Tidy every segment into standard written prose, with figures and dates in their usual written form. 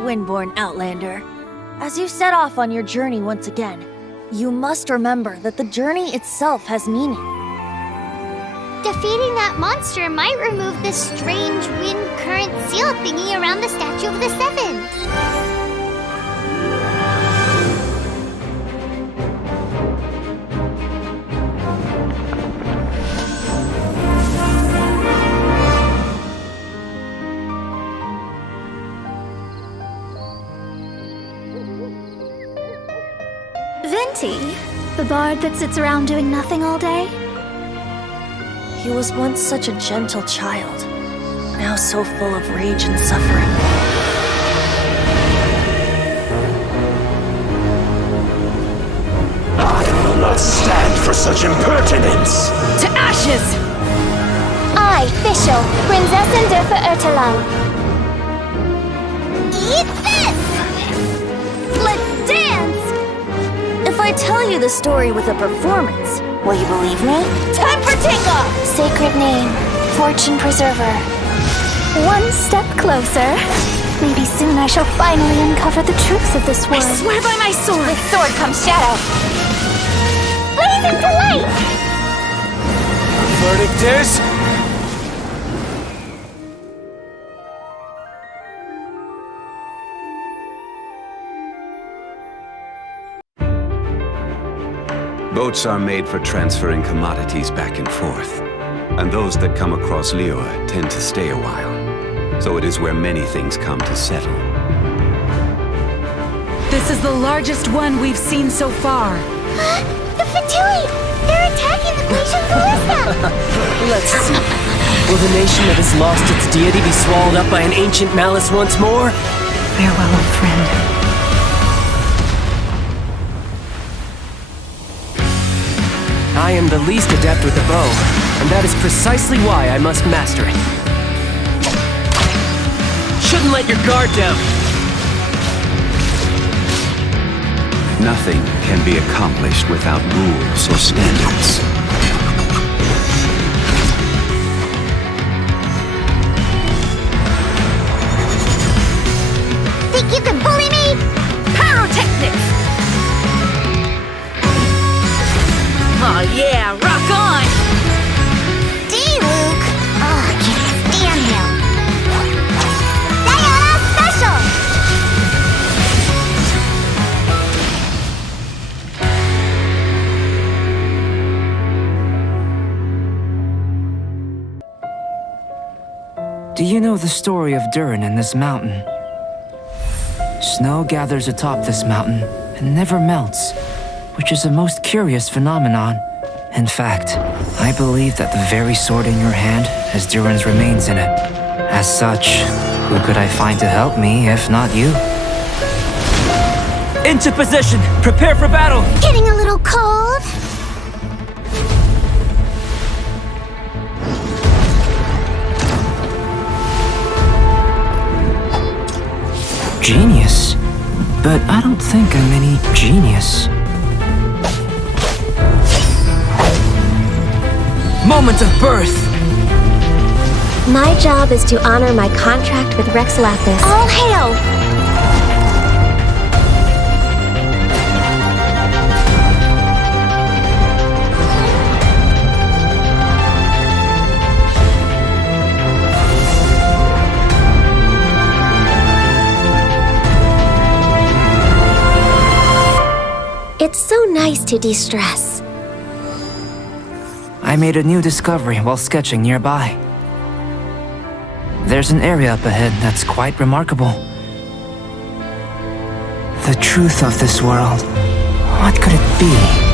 Windborn Outlander. As you set off on your journey once again, you must remember that the journey itself has meaning. Defeating that monster might remove the strange wind current seal thingy around the Statue of the Seven. Venti, the bard that sits around doing nothing all day? He was once such a gentle child, now so full of rage and suffering. I will not stand for such impertinence! To ashes! I, Fischl, Prinzessin dürfe Ertelang. Eat this! Let's dance! If I tell you the story with a performance, will you believe me? Time for takeoff! Sacred name, Fortune Preserver. One step closer. Maybe soon I shall finally uncover the truth of this world. I swear by my sword! With sword comes shadow. Blaze into light! Verdict is... Boats are made for transferring commodities back and forth. And those that come across Liyue tend to stay a while. So it is where many things come to settle. This is the largest one we've seen so far. The Fatui! They're attacking the Glacial Ballista! Let's see. Will the nation that has lost its deity be swallowed up by an ancient malice once more? Farewell, old friend. I am the least adept with the bow, and that is precisely why I must master it. Shouldn't let your guard down. Nothing can be accomplished without rules or standards. Think you can bully me? Pyrotechnics! Oh yeah, rock on! Luke! Oh, I can't stand him! Diana Special! Do you know the story of Durin and this mountain? Snow gathers atop this mountain and never melts, which is a most curious phenomenon. In fact, I believe that the very sword in your hand has Durin's remains in it. As such, who could I find to help me if not you? Into position! Prepare for battle! Getting a little cold? Genius? But I don't think I'm any genius. Moment of birth! My job is to honor my contract with Rex Lapis. All hail! It's so nice to de-stress. I made a new discovery while sketching nearby. There's an area up ahead that's quite remarkable. The truth of this world. What could it be?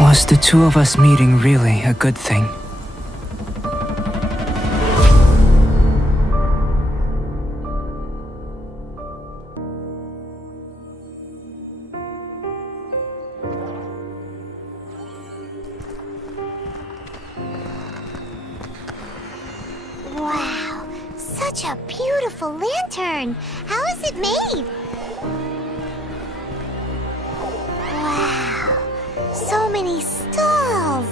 Was the two of us meeting really a good thing? Wow, such a beautiful lantern. How is it made? Wow, so many stalls.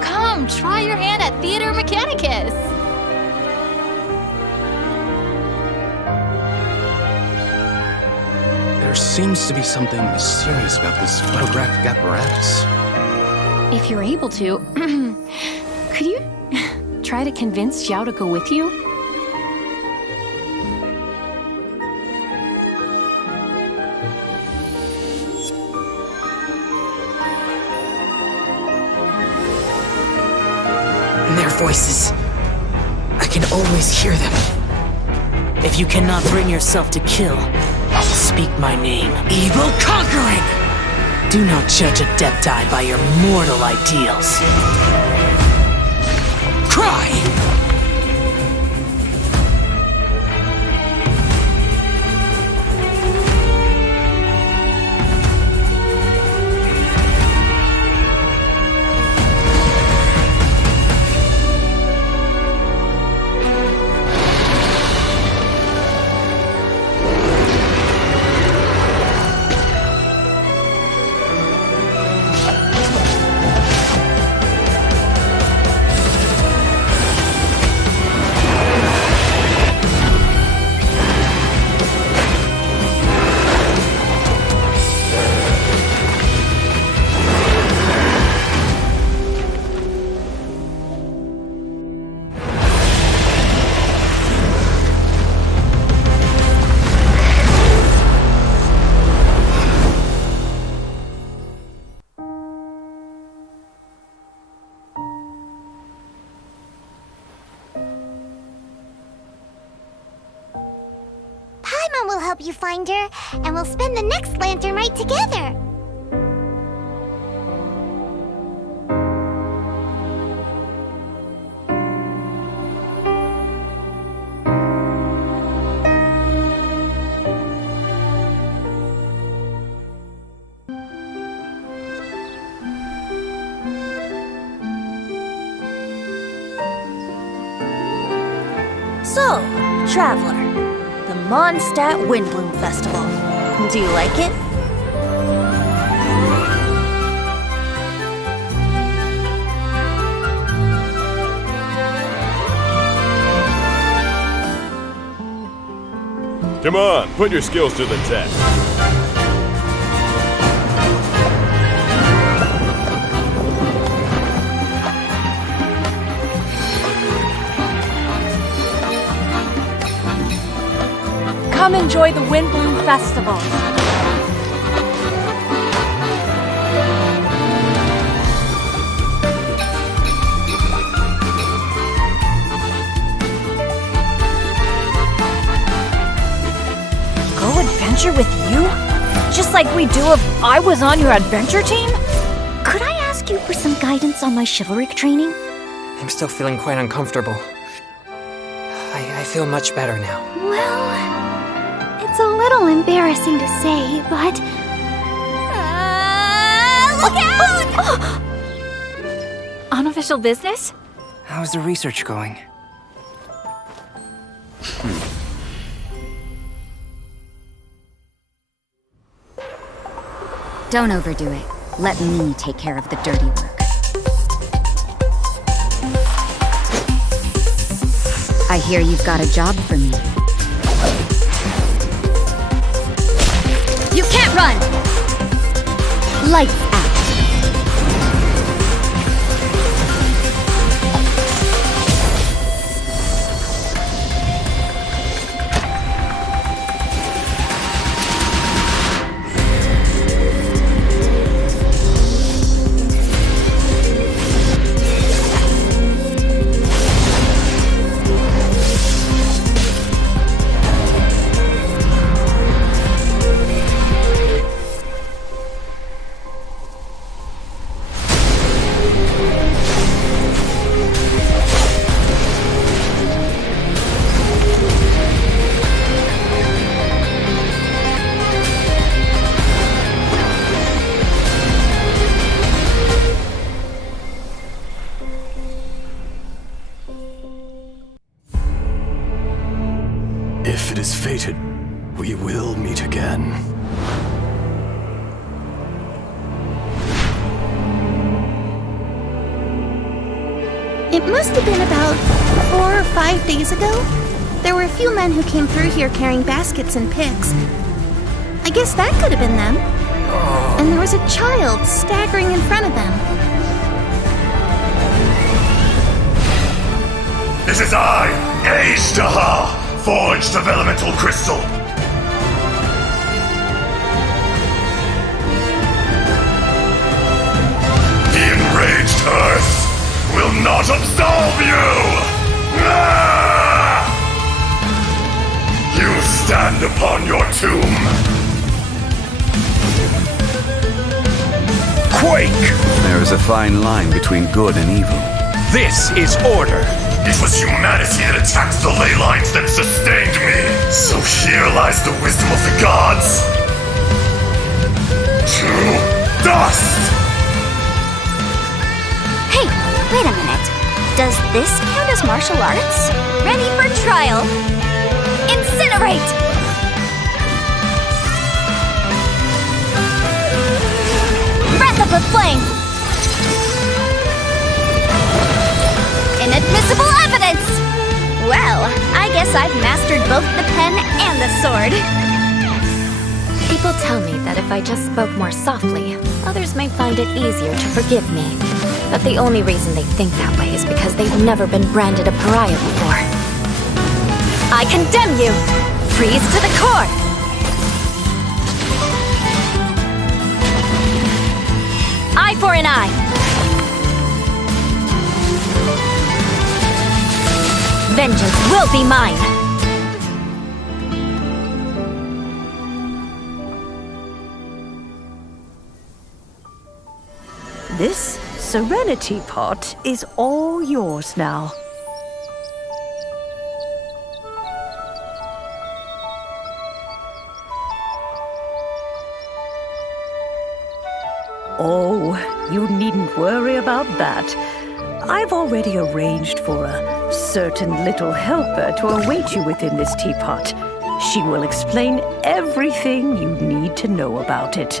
Come, try your hand at Theater Mechanicus. There seems to be something mysterious about this photographic apparatus. If you're able to, could you try to convince Xiao to go with you? Their voices. I can always hear them. If you cannot bring yourself to kill, speak my name. Evil conquering! Do not judge a Adepti by your mortal ideals. Cry! Will help you find her, and we'll spend the next lantern rite together. So, Traveler. Mondstadt Windblume Festival. Do you like it? Come on, put your skills to the test. Come enjoy the Windblume Festival. Go adventure with you? Just like we do if I was on your adventure team? Could I ask you for some guidance on my chivalric training? I'm still feeling quite uncomfortable. I feel much better now. Well, it's a little embarrassing to say, but... Look out! Unofficial business? How's the research going? Don't overdo it. Let me take care of the dirty work. I hear you've got a job for me. You can't run! Lights out. will meet again. It must have been about 4 or 5 days ago. There were a few men who came through here carrying baskets and picks. I guess that could have been them. And there was a child staggering in front of them. This is I, Ashtaha, forged of elemental crystal. The enraged earth will not absolve you! Ah! You stand upon your tomb. Quake! There is a fine line between good and evil. This is order. It was humanity that attacked the ley lines that sustained me. So here lies the wisdom of the gods. To dust! Hey, wait a minute. Does this count as martial arts? Ready for trial. Incinerate! Breath of the flame! Inadmissible evidence! Well, I guess I've mastered both the pen and the sword. People tell me that if I just spoke more softly, others may find it easier to forgive me. But the only reason they think that way is because they've never been branded a pariah before. I condemn you! Freeze to the core! Eye for an eye! Vengeance will be mine! This Serenity Pot is all yours now. Oh, you needn't worry about that. I've already arranged for a certain little helper to await you within this teapot. She will explain everything you need to know about it.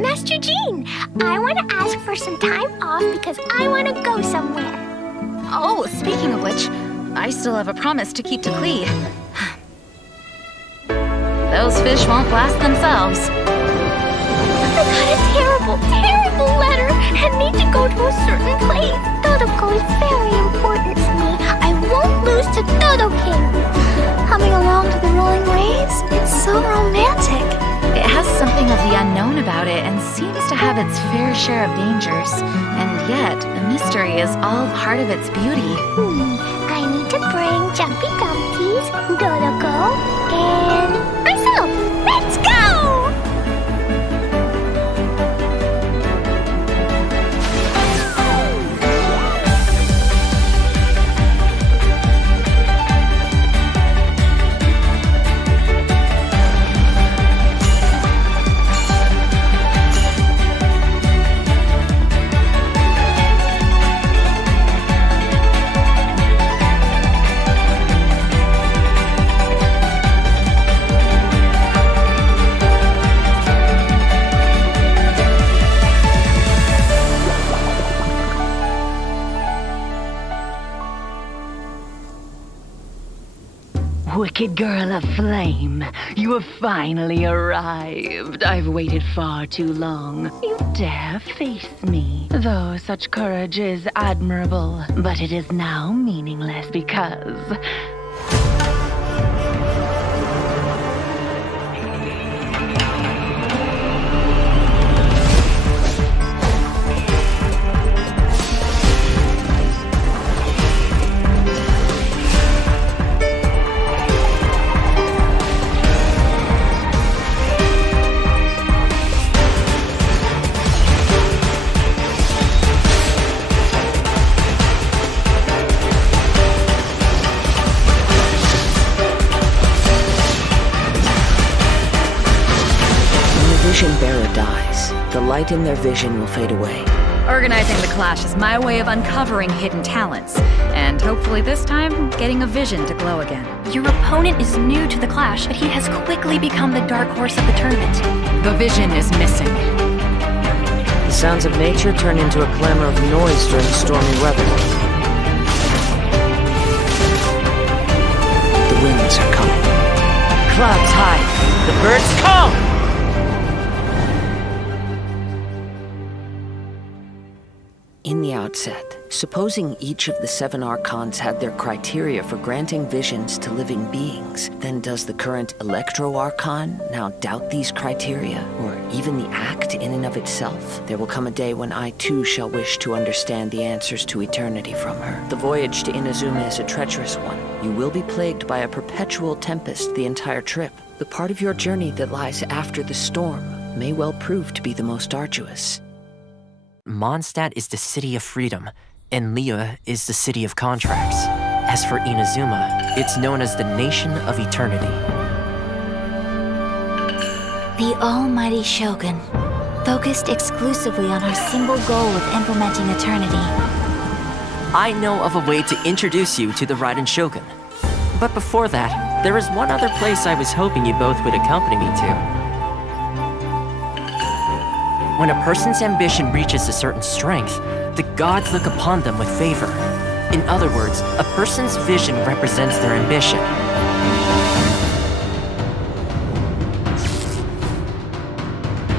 Master Jean, I want to ask for some time off because I want to go somewhere. Oh, speaking of which, I still have a promise to keep to Klee. Those fish won't blast themselves. I got a terrible, terrible letter and need to go to a certain place. Dodoco is very important to me. I won't lose to Dodo King. Coming along to the rolling waves, it's so romantic. It has something of the unknown about it and seems to have its fair share of dangers. And yet, the mystery is all part of its beauty. I need to bring Jumpy Dumpties, Dodoco, and myself. Let's go! Wicked girl of flame, you have finally arrived. I've waited far too long. You dare face me. Though such courage is admirable, but it is now meaningless because... the light in their vision will fade away. Organizing the clash is my way of uncovering hidden talents, and hopefully this time, getting a vision to glow again. Your opponent is new to the clash, but he has quickly become the dark horse of the tournament. The vision is missing. The sounds of nature turn into a clamor of noise during stormy weather. The winds are coming. Clouds high. The birds call! In the outset, supposing each of the 7 Archons had their criteria for granting visions to living beings, then does the current Electro-Archon now doubt these criteria, or even the act in and of itself? There will come a day when I too shall wish to understand the answers to eternity from her. The voyage to Inazuma is a treacherous one. You will be plagued by a perpetual tempest the entire trip. The part of your journey that lies after the storm may well prove to be the most arduous. Mondstadt is the city of freedom, and Liyue is the city of contracts. As for Inazuma, it's known as the Nation of Eternity. The almighty Shogun, focused exclusively on her single goal of implementing eternity. I know of a way to introduce you to the Raiden Shogun. But before that, there is one other place I was hoping you both would accompany me to. When a person's ambition reaches a certain strength, the gods look upon them with favor. In other words, a person's vision represents their ambition.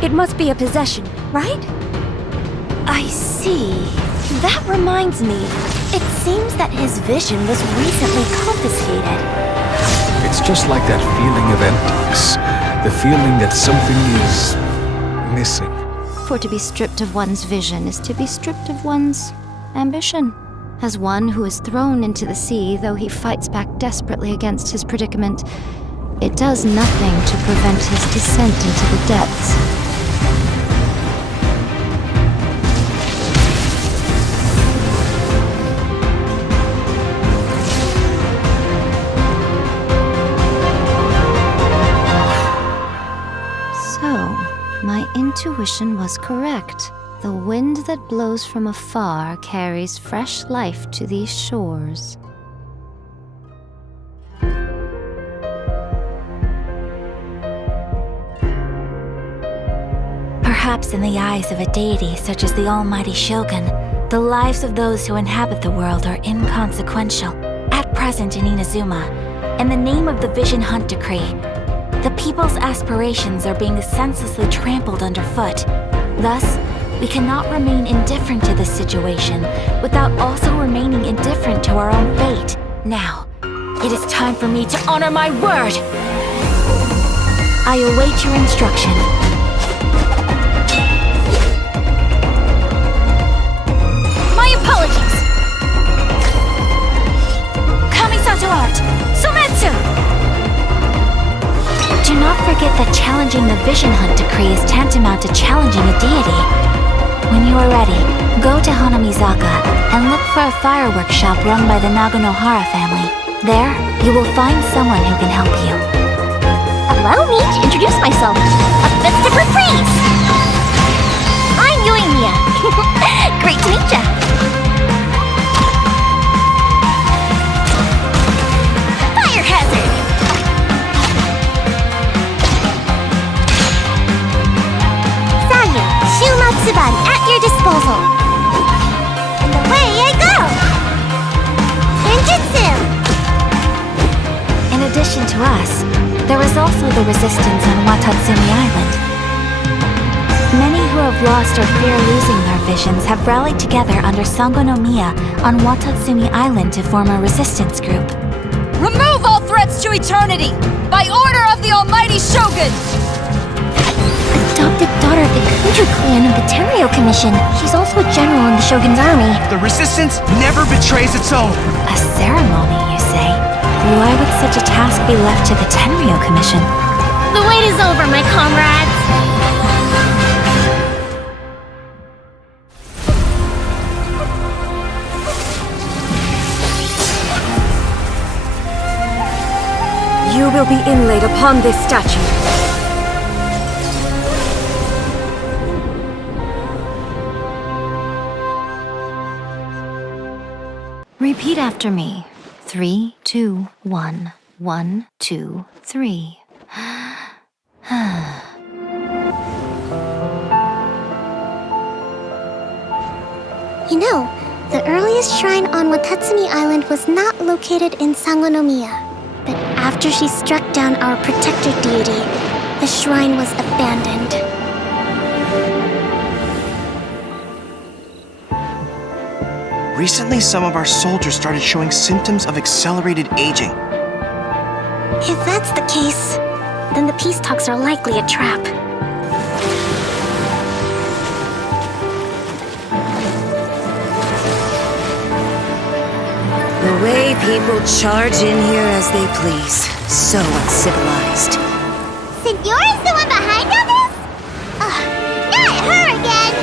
It must be a possession, right? I see. That reminds me. It seems that his vision was recently confiscated. It's just like that feeling of emptiness. The feeling that something is missing. For to be stripped of one's vision is to be stripped of one's ambition. As one who is thrown into the sea, though he fights back desperately against his predicament, it does nothing to prevent his descent into the depths. My intuition was correct. The wind that blows from afar carries fresh life to these shores. Perhaps in the eyes of a deity such as the almighty Shogun, the lives of those who inhabit the world are inconsequential. At present in Inazuma, in the name of the Vision Hunt Decree, the people's aspirations are being senselessly trampled underfoot. Thus, we cannot remain indifferent to this situation without also remaining indifferent to our own fate. Now, it is time for me to honor my word! I await your instruction. My apologies! Kamisato art! Sometsu! Do not forget that challenging the Vision Hunt Decree is tantamount to challenging a deity. When you are ready, go to Hanamizaka and look for a fireworks shop run by the Naganohara family. There, you will find someone who can help you. Allow me to introduce myself. A festive reprise! I'm Euthymia. Great to meet ya. Fire hazard! Shumatsuban at your disposal. And away I go! Ninjutsu! In addition addition to us, there is also the resistance on Watatsumi Island. Many who have lost or fear losing their visions have rallied together under Sangonomiya on Watatsumi Island to form a resistance group. Remove all threats to eternity! By order of the Almighty Shogun! Adopted daughter of the Kuju clan of the Tenryo Commission. She's also a general in the Shogun's army. The resistance never betrays its own. A ceremony, you say? Why would such a task be left to the Tenryo Commission? The wait is over, my comrades. You will be inlaid upon this statue. Repeat after me. 3, 2, 1. 1, 2, 3. You know, the earliest shrine on Watatsumi Island was not located in Sangonomiya. But after she struck down our protector deity, the shrine was abandoned. Recently, some of our soldiers started showing symptoms of accelerated aging. If that's the case, then the peace talks are likely a trap. The way people charge in here as they please. So uncivilized. Signora's the one behind all this? Ugh, not her again!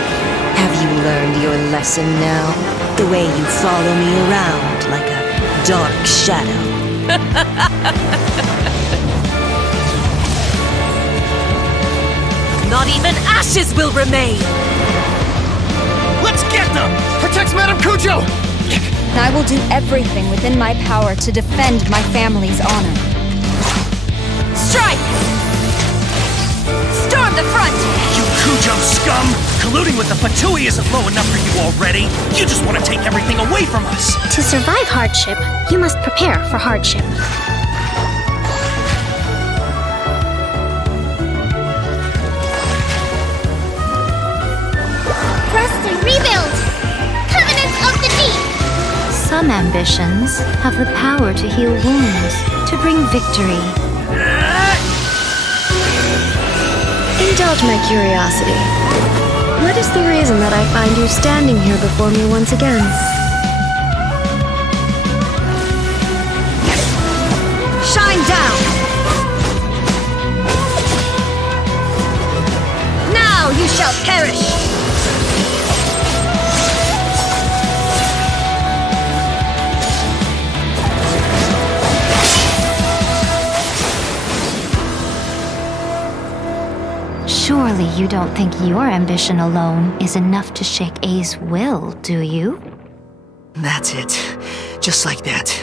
Have you learned your lesson now? The way you follow me around like a dark shadow. Not even ashes will remain! Let's get them! Protect Madame Kujo! I will do everything within my power to defend my family's honor. Strike! Storm the front! You Kujo scum! Colluding with the Fatui isn't low enough for you already! You just want to take everything away from us! To survive hardship, you must prepare for hardship. Rest and rebuild! Covenants of the Deep! Some ambitions have the power to heal wounds, to bring victory. Indulge my curiosity. What is the reason that I find you standing here before me once again? Shine down! Now you shall perish! Surely you don't think your ambition alone is enough to shake A's will, do you? That's it. Just like that.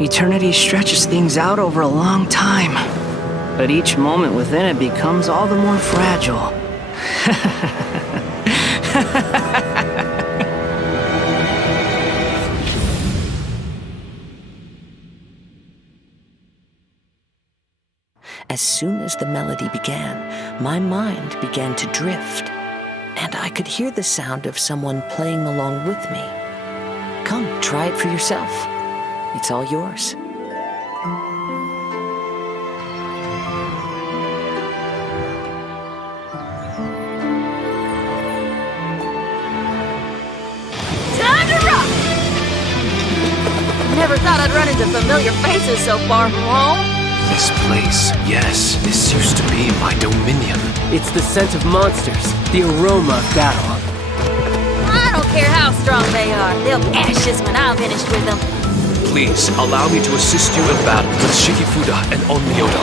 Eternity stretches things out over a long time. But each moment within it becomes all the more fragile. As soon as the melody began, my mind began to drift, and I could hear the sound of someone playing along with me. Come, try it for yourself. It's all yours. Time to rock! Never thought I'd run into familiar faces so far from home. This place, yes, this used to be my dominion. It's the scent of monsters, the aroma of battle. I don't care how strong they are. They'll be ashes when I'm finished with them. Please, allow me to assist you in battle with Shikifuda and Onmyoto.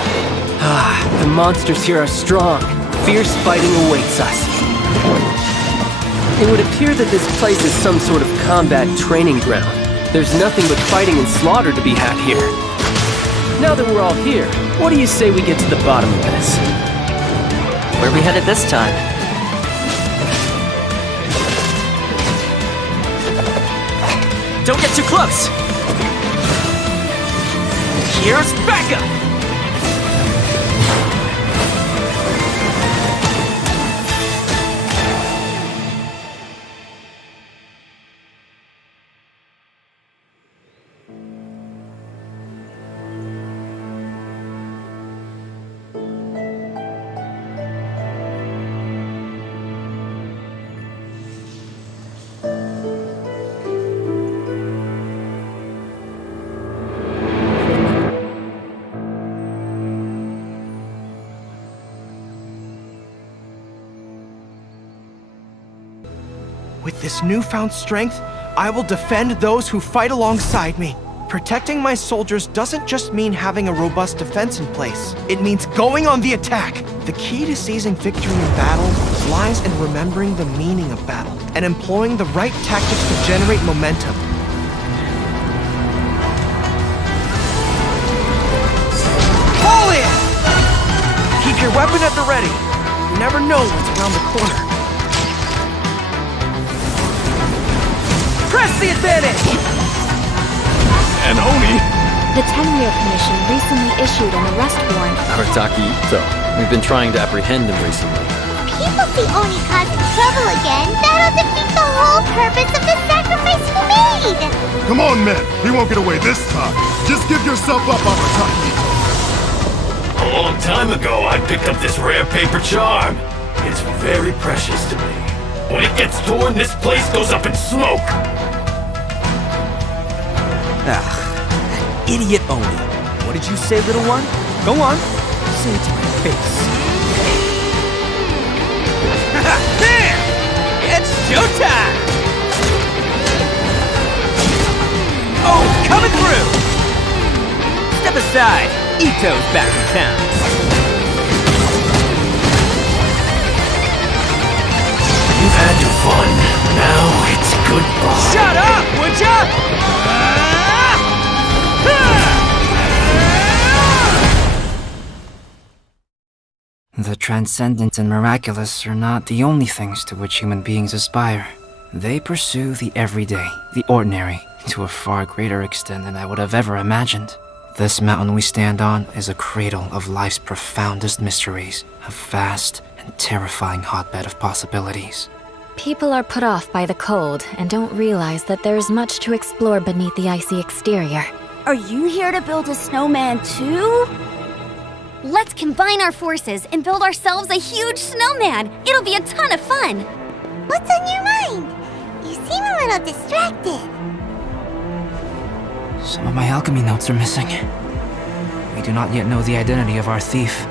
The monsters here are strong. Fierce fighting awaits us. It would appear that this place is some sort of combat training ground. There's nothing but fighting and slaughter to be had here. Now that we're all here, what do you say we get to the bottom of this? Where are we headed this time? Don't get too close! Here's backup! With this newfound strength, I will defend those who fight alongside me. Protecting my soldiers doesn't just mean having a robust defense in place. It means going on the attack. The key to seizing victory in battle lies in remembering the meaning of battle and employing the right tactics to generate momentum. Pull in! Keep your weapon at the ready. You never know what's around the corner. Press the advantage! And Oni! The Tenryou Commission recently issued an arrest warrant. Arataki Ito. We've been trying to apprehend him recently. People see Oni causing trouble again. That'll defeat the whole purpose of the sacrifice you made! Come on, men. He won't get away this time. Just give yourself up, Arataki. A long time ago, I picked up this rare paper charm. It's very precious to me. When it gets torn, this place goes up in smoke. Ah, idiot Oni. What did you say, little one? Go on. Say it to my face. There! It's showtime! Oh, coming through! Step aside. Ito's back in town. You've had your fun. Now it's goodbye. Shut up, would ya? The transcendent and miraculous are not the only things to which human beings aspire. They pursue the everyday, the ordinary, to a far greater extent than I would have ever imagined. This mountain we stand on is a cradle of life's profoundest mysteries, a vast and terrifying hotbed of possibilities. People are put off by the cold and don't realize that there is much to explore beneath the icy exterior. Are you here to build a snowman too? Let's combine our forces and build ourselves a huge snowman. It'll be a ton of fun. What's on your mind? You seem a little distracted. Some of my alchemy notes are missing. We do not yet know the identity of our thief.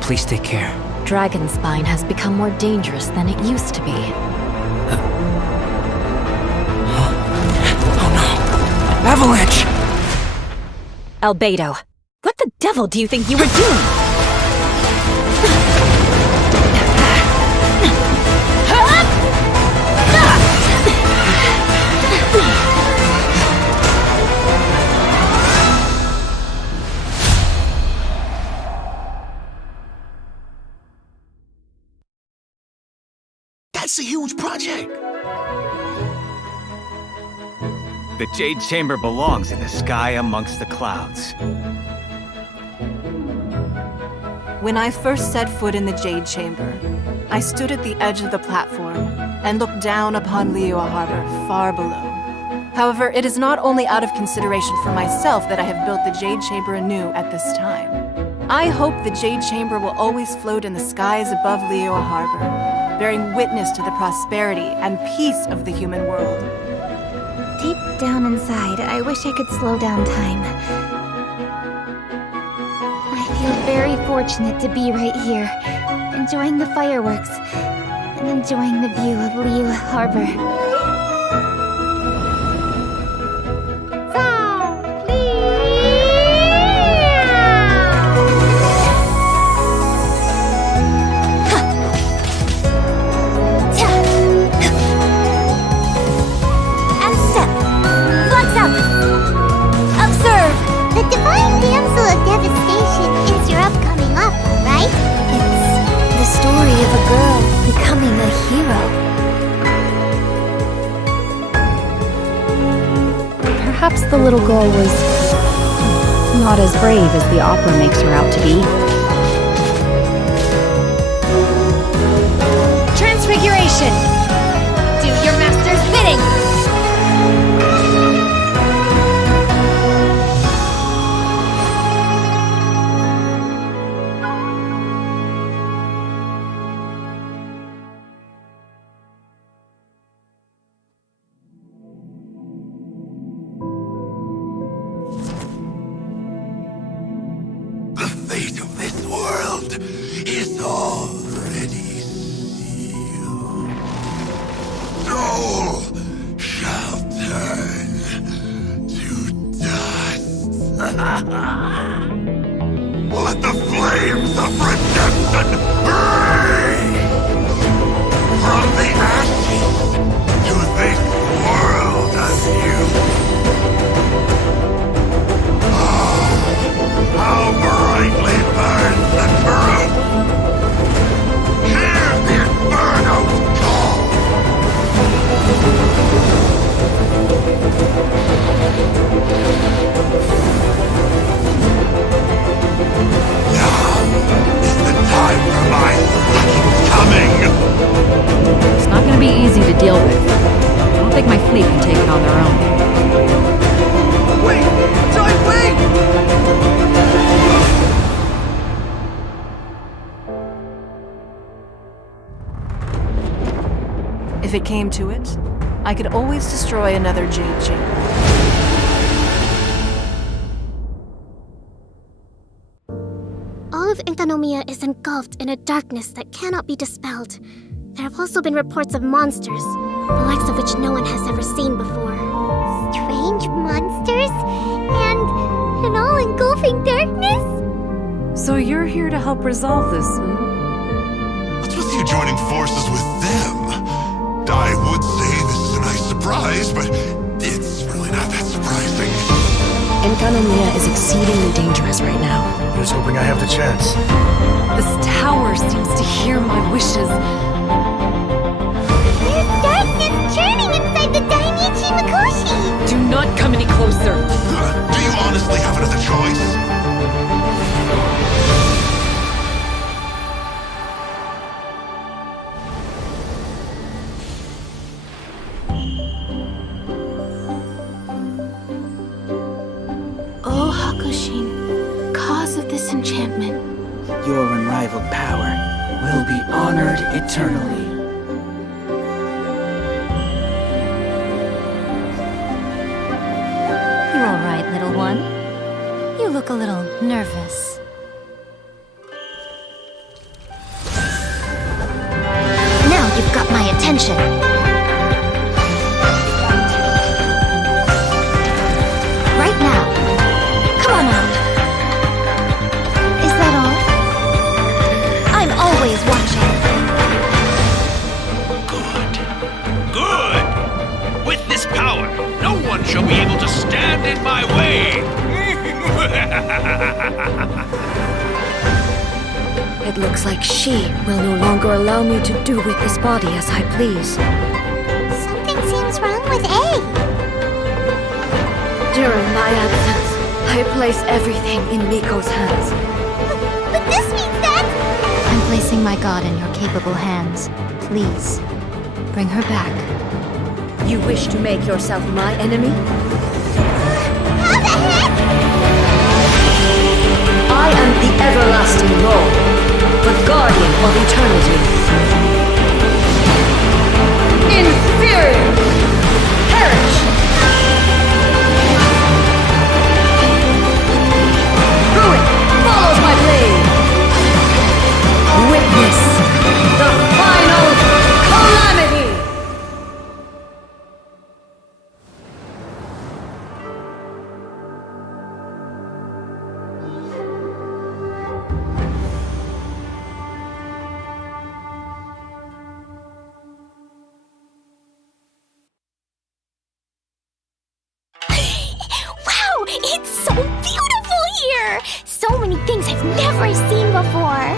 Please take care. Dragonspine has become more dangerous than it used to be. Oh no! Avalanche! Albedo, what the devil do you think you were doing? That's a huge project. The Jade Chamber belongs in the sky amongst the clouds. When I first set foot in the Jade Chamber, I stood at the edge of the platform and looked down upon Liyue Harbor far below. However, it is not only out of consideration for myself that I have built the Jade Chamber anew at this time. I hope the Jade Chamber will always float in the skies above Liyue Harbor, bearing witness to the prosperity and peace of the human world. Deep down inside, I wish I could slow down time. I feel very fortunate to be right here, enjoying the fireworks, and enjoying the view of Liyue Harbor. Perhaps the little girl was not as brave as the opera makes her out to be. Transfiguration! Do your master's bidding! The fate of this world is already sealed. Duel shall turn to dust. Let the flames of redemption burn from the ashes to this world anew. How brightly burns the truth! Hear the Inferno's call! Now is the time for my second coming! It's not gonna be easy to deal with. I don't think my fleet can take it on their own. Wait! Giant wing! If it came to it, I could always destroy another Jade Chamber. All of Enkanomiya is engulfed in a darkness that cannot be dispelled. There have also been reports of monsters, the likes of which no one has ever seen before. Strange monsters? And an all-engulfing darkness? So you're here to help resolve this, What's with you joining forces with them? I would say this is a nice surprise, but it's really not that surprising. Enkanomiya is exceedingly dangerous right now. Here's hoping I have the chance. This tower seems to hear my wishes. There's darkness churning inside the Dainichi Mikoshi! Do not come any closer. Do you honestly have another choice? Oh, Hakushin, cause of this enchantment. Your unrivaled power will be honored eternally. You're all right, little one. You look a little nervous. Now you've got my attention. Right now. Come on out. Is that all? I'm always watching. Good! With this power, no one shall be able to stand in my way! It looks like she will no longer allow me to do with this body as I please. Something seems wrong with A. During my absence, I place everything in Miko's hands. But this means that... I'm placing my god in your capable hands. Please, bring her back. You wish to make yourself my enemy? How the heck? I am the everlasting Lord, the guardian of eternity. Inferior! Perish! Ruin follows my blade! Witness the final calamity! Wow, it's so beautiful here! So many things I've never seen before.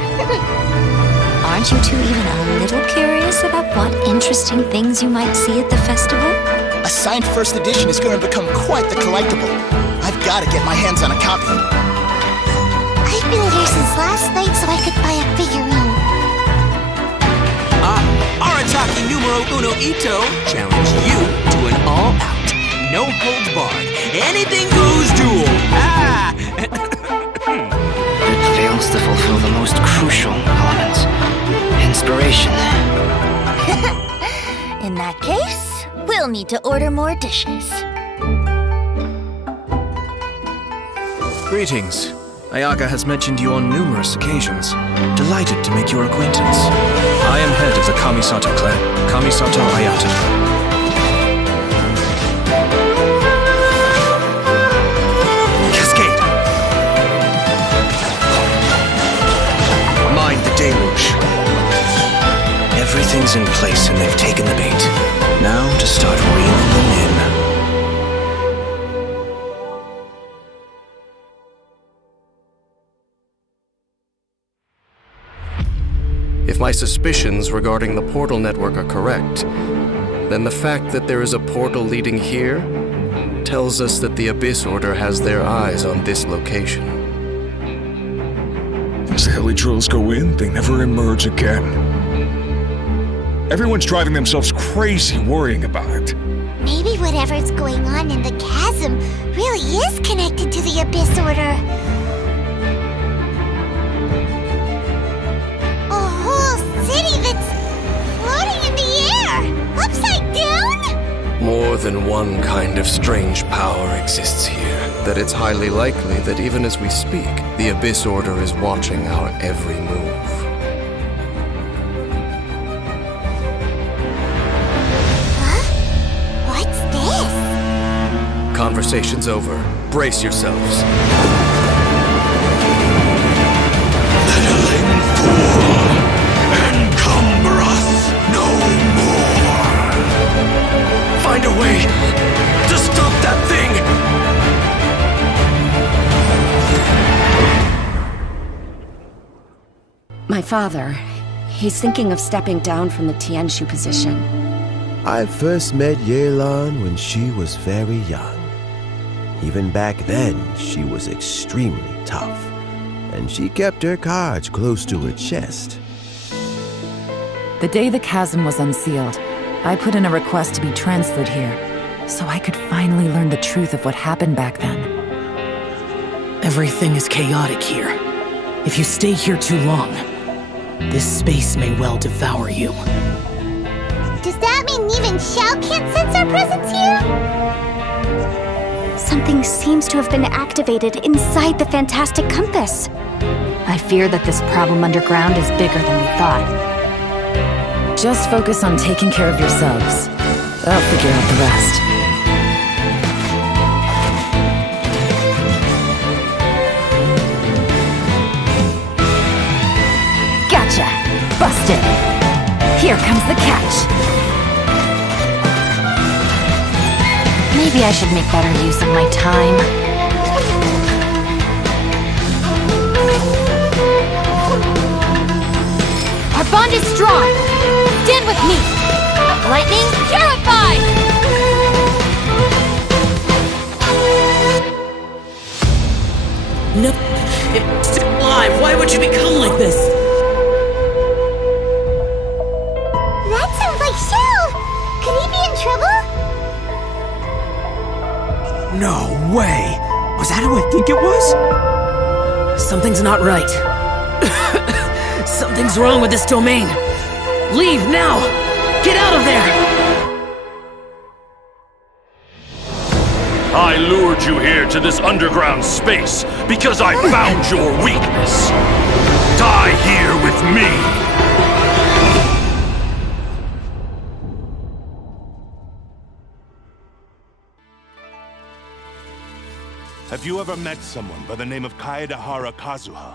Aren't you two even a little curious about what interesting things you might see at the festival? A signed first edition is going to become quite the collectible. I've got to get my hands on a copy. Numero Uno Ito challenge you to an all-out, no holds barred, anything goes duel. It fails to fulfill the most crucial element. Inspiration. In that case, we'll need to order more dishes. Greetings. Ayaka has mentioned you on numerous occasions. Delighted to make your acquaintance. I am head of the Kamisato clan, Kamisato Ayata. Cascade! Mind the deluge. Everything's in place and they've taken the bait. Now to start reeling them in. If my suspicions regarding the portal network are correct, then the fact that there is a portal leading here tells us that the Abyss Order has their eyes on this location. As the heli drills go in, they never emerge again. Everyone's driving themselves crazy worrying about it. Maybe whatever's going on in the chasm really is connected to the Abyss Order. A whole city that's floating in the air! Upside down? More than one kind of strange power exists here, that it's highly likely that even as we speak, the Abyss Order is watching our every move. Conversation's over. Brace yourselves. Meddling fool! Encumber us no more! Find a way to stop that thing! My father, he's thinking of stepping down from the Tianshu position. I first met Yelan when she was very young. Even back then, she was extremely tough, and she kept her cards close to her chest. The day the chasm was unsealed, I put in a request to be transferred here, so I could finally learn the truth of what happened back then. Everything is chaotic here. If you stay here too long, this space may well devour you. Does that mean even Shao can't sense our presence here? Something seems to have been activated inside the Fantastic Compass. I fear that this problem underground is bigger than we thought. Just focus on taking care of yourselves. I'll figure out the rest. Gotcha! Busted! Here comes the catch! Maybe I should make better use of my time. Our bond is strong! Stand with me! Lightning purified! No, it's still alive! Why would you become like this? That sounds like Shao! Could he be in trouble? No way! Was that who I think it was? Something's not right. Something's wrong with this domain. Leave now! Get out of there! I lured you here to this underground space because I found your weakness. Die here with me! Have you ever met someone by the name of Kaedahara Kazuha?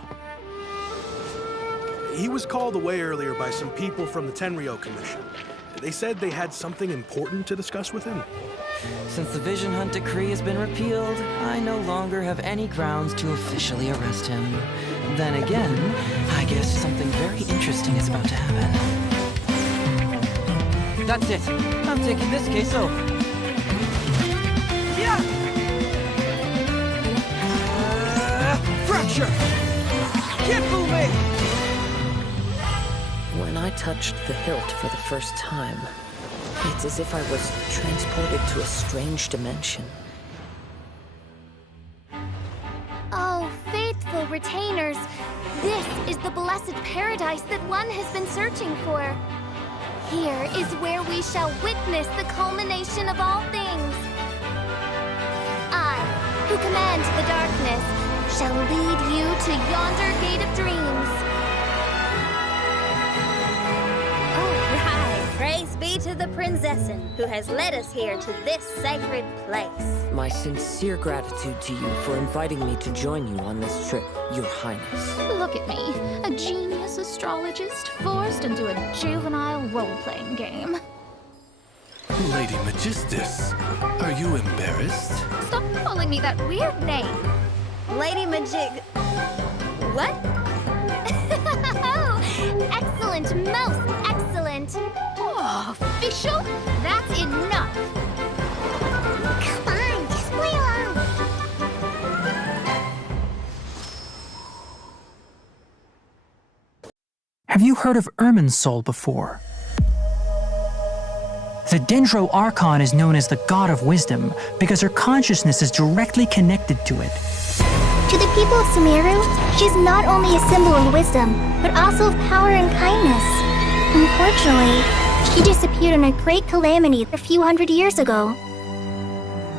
He was called away earlier by some people from the Tenryo Commission. They said they had something important to discuss with him. Since the Vision Hunt decree has been repealed, I no longer have any grounds to officially arrest him. Then again, I guess something very interesting is about to happen. That's it. I'm taking this case over. Yeah! Fracture! Can't fool me! When I touched the hilt for the first time, It's as if I was transported to a strange dimension. Oh, faithful retainers! This is the blessed paradise that one has been searching for. Here is where we shall witness the culmination of all things. I, who command the darkness, shall lead you to yonder gate of dreams. Praise be to the Prinzessin, who has led us here to this sacred place. My sincere gratitude to you for inviting me to join you on this trip, Your Highness. Look at me, a genius astrologist forced into a juvenile role-playing game. Lady Magistus, are you embarrassed? Stop calling me that weird name. Lady Majig... What? Excellent, most excellent. Oh, official? That's enough. Come on, just play along. Have you heard of Irminsul before? The Dendro Archon is known as the God of Wisdom because her consciousness is directly connected to it. To the people of Sumeru, she's not only a symbol of wisdom, but also of power and kindness. Unfortunately, she disappeared in a great calamity a few hundred years ago.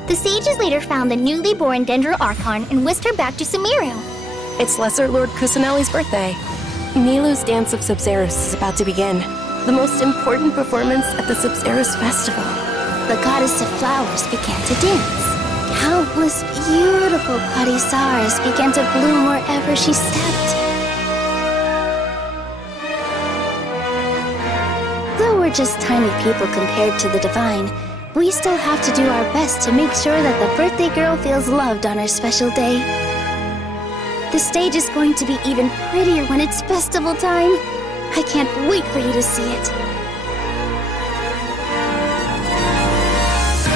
The sages later found the newly born Dendro Archon and whisked her back to Sumeru. It's Lesser Lord Kusanelli's birthday. Milu's Dance of Subzerus is about to begin. The most important performance at the Subzerus Festival. The goddess of flowers began to dance. Countless beautiful Padisaras began to bloom wherever she stepped. Though we're just tiny people compared to the divine, we still have to do our best to make sure that the birthday girl feels loved on her special day. The stage is going to be even prettier when it's festival time. I can't wait for you to see it.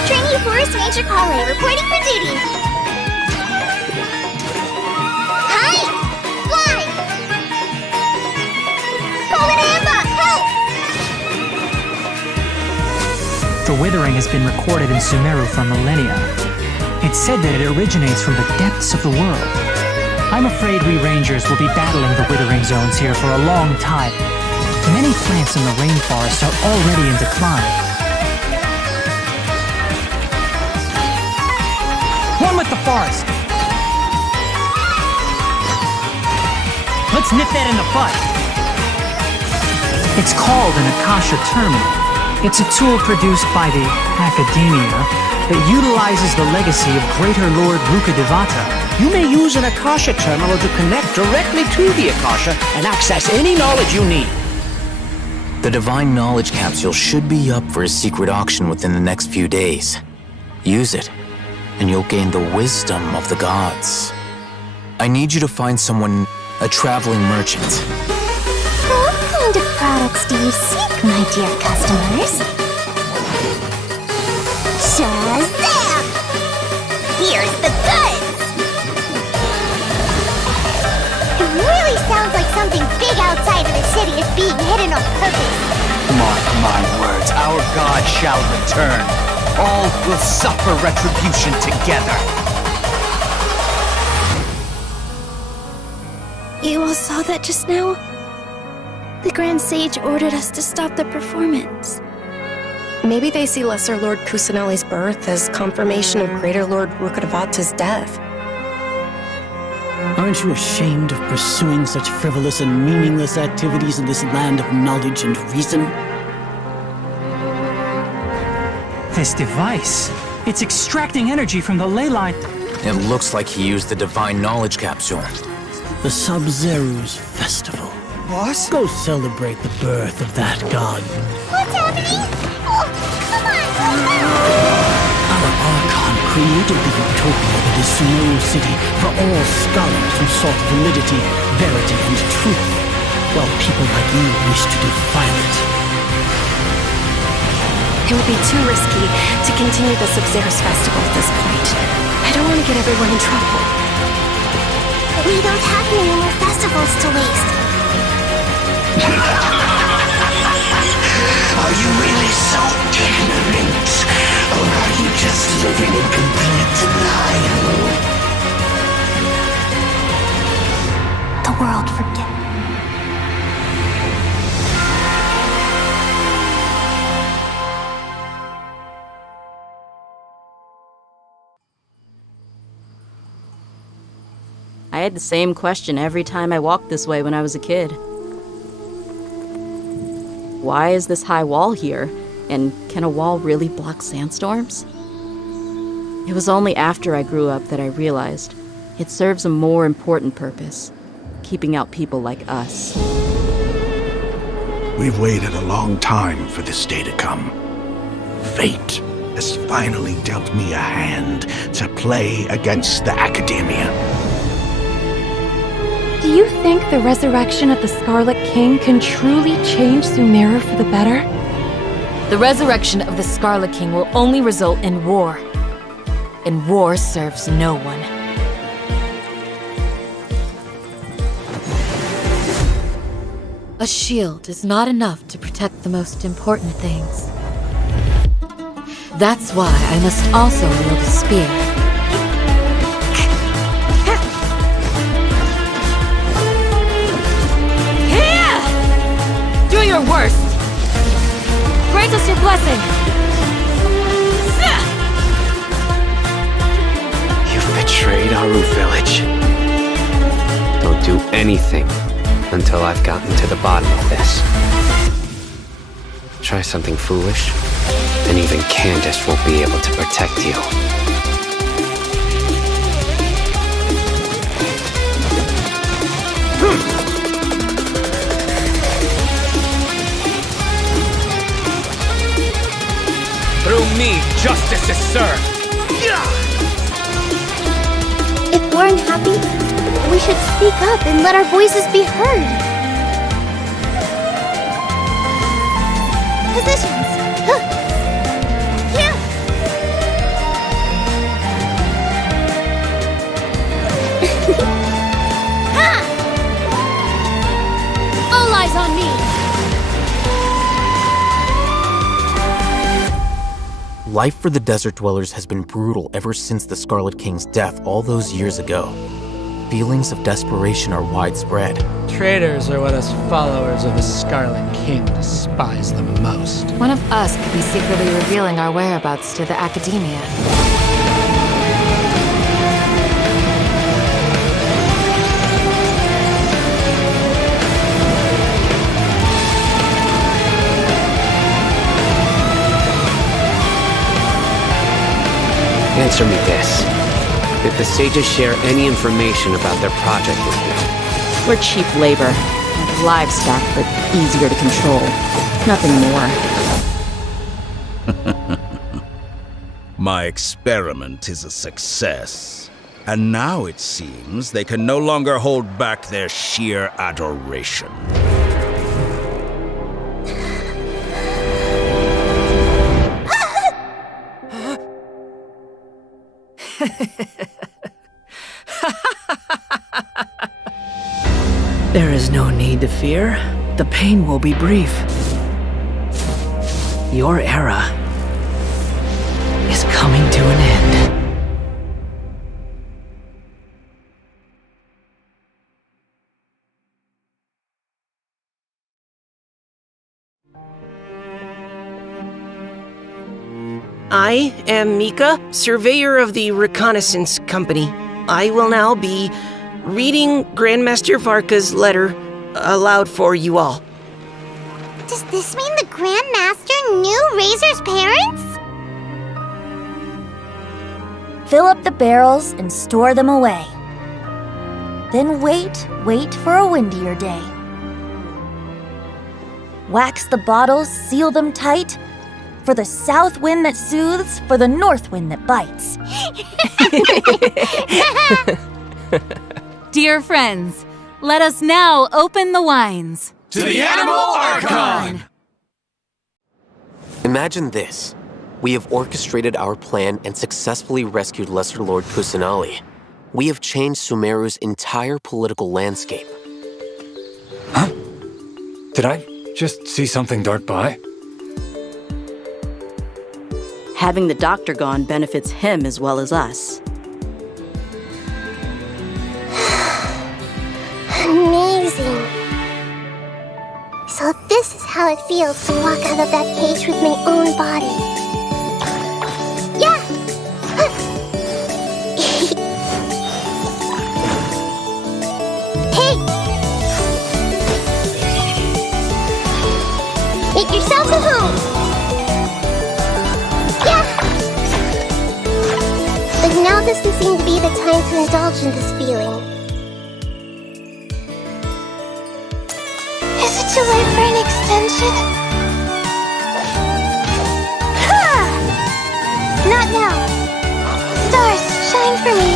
Trainee Forest Major Kale reporting for duty. Hi! Fly! Koganamba, help! The Withering has been recorded in Sumeru for millennia. It's said that it originates from the depths of the world. I'm afraid we rangers will be battling the Withering zones here for a long time. Many plants in the rainforest are already in decline. One with the forest! Let's nip that in the bud! It's called an Akasha terminal. It's a tool produced by the Academia that utilizes the legacy of Greater Lord Rukkhadevata. You may use an Akasha terminal to connect directly to the Akasha and access any knowledge you need. The Divine Knowledge Capsule should be up for a secret auction within the next few days. Use it, and you'll gain the wisdom of the gods. I need you to find someone, a traveling merchant. What kind of products do you seek, my dear customers? Shazam! Here's the goods! It really sounds like something big outside of the city is being hidden on purpose. Mark my words, our god shall return. All will suffer retribution together. You all saw that just now? The Grand Sage ordered us to stop the performance. Maybe they see Lesser Lord Kusanelli's birth as confirmation of Greater Lord Rukkhadevata's death. Aren't you ashamed of pursuing such frivolous and meaningless activities in this land of knowledge and reason? This device, it's extracting energy from the ley line. It looks like he used the Divine Knowledge Capsule. The Sub-Zero's festival. Boss? Go celebrate the birth of that god. What's happening? Oh, come on! Our Archon created the utopia that is Sumeru City for all scholars who sought validity, verity, and truth, while people like you wish to defile it. It would be too risky to continue the Subzerus Festival at this point. I don't want to get everyone in trouble. We don't have any more festivals to waste. Are you really so ignorant? Or are you just living in complete denial? The world forget. I had the same question every time I walked this way when I was a kid. Why is this high wall here? And can a wall really block sandstorms? It was only after I grew up that I realized it serves a more important purpose, keeping out people like us. We've waited a long time for this day to come. Fate has finally dealt me a hand to play against the Academia. Do you think the resurrection of the Scarlet King can truly change Sumeru for the better? The resurrection of the Scarlet King will only result in war. And war serves no one. A shield is not enough to protect the most important things. That's why I must also wield a spear. Do your worst! Grant us your blessing! You've betrayed our root village. Don't do anything until I've gotten to the bottom of this. Try something foolish, and even Candace won't be able to protect you. Through me, justice is served. If we're unhappy, we should speak up and let our voices be heard. Positions. Yeah. All eyes on me! Life for the desert dwellers has been brutal ever since the Scarlet King's death all those years ago. Feelings of desperation are widespread. Traitors are what us followers of the Scarlet King despise the most. One of us could be secretly revealing our whereabouts to the Academia. Answer me this. Did the sages share any information about their project with you? We're cheap labor, like livestock, but easier to control. Nothing more. My experiment is a success. And now it seems they can no longer hold back their sheer adoration. There is no need to fear. The pain will be brief. Your era is coming to an end. I am Mika, surveyor of the Reconnaissance Company. I will now be reading Grandmaster Varka's letter aloud for you all. Does this mean the Grandmaster knew Razor's parents? Fill up the barrels and store them away. Then wait for a windier day. Wax the bottles, seal them tight, for the south wind that soothes, for the north wind that bites. Dear friends, let us now open the wines. To the Animal Archon! Imagine this. We have orchestrated our plan and successfully rescued Lesser Lord Kusanali. We have changed Sumeru's entire political landscape. Huh? Did I just see something dart by? Having the doctor gone benefits him as well as us. Amazing. So this is how it feels to walk out of that cage with my own body. Yeah! Hey! Make yourself at home! Yeah! But now doesn't seem to be the time to indulge in this feeling. Is it too late for an extension? Ha! Not now. Stars, shine for me.